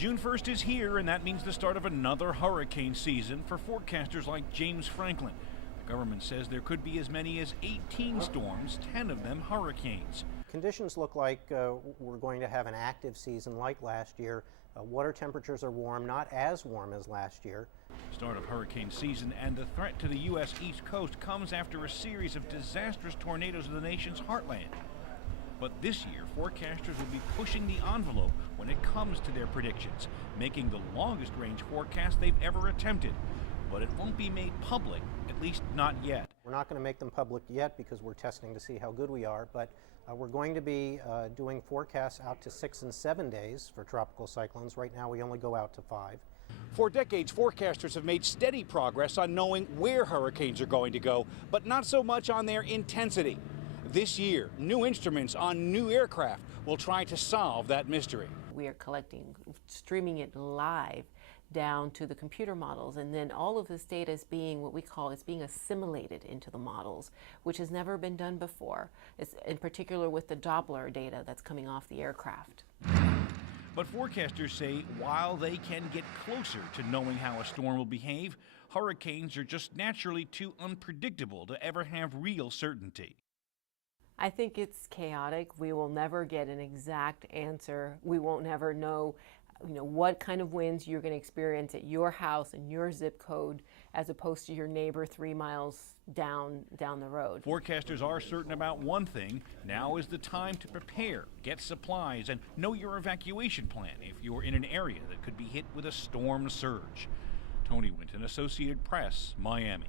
June 1st is here, and that means the start of another hurricane season for forecasters like James Franklin. The government says there could be as many as 18 storms, 10 of them hurricanes. Conditions look like we're going to have an active season like last year. Water temperatures are warm, not as warm as last year. Start of hurricane season and the threat to the U.S. East Coast comes after a series of disastrous tornadoes in the nation's heartland. But this year, forecasters will be pushing the envelope when it comes to their predictions, making the longest range forecast they've ever attempted. But it won't be made public, at least not yet. We're not going to make them public yet because we're testing to see how good we are, but we're going to be doing forecasts out to 6 and 7 days for tropical cyclones. Right now we only go out to 5. For decades, forecasters have made steady progress on knowing where hurricanes are going to go, but not so much on their intensity. This year, new instruments on new aircraft will try to solve that mystery. We are streaming it live down to the computer models, and then all of this data is being being assimilated into the models, which has never been done before, in particular with the Doppler data that's coming off the aircraft. But forecasters say while they can get closer to knowing how a storm will behave, hurricanes are just naturally too unpredictable to ever have real certainty. I think it's chaotic. We will never get an exact answer. We won't ever know, what kind of winds you're going to experience at your house and your zip code as opposed to your neighbor 3 miles down the road. Forecasters are certain about one thing. Now is the time to prepare, get supplies, and know your evacuation plan if you're in an area that could be hit with a storm surge. Tony Winton, Associated Press, Miami.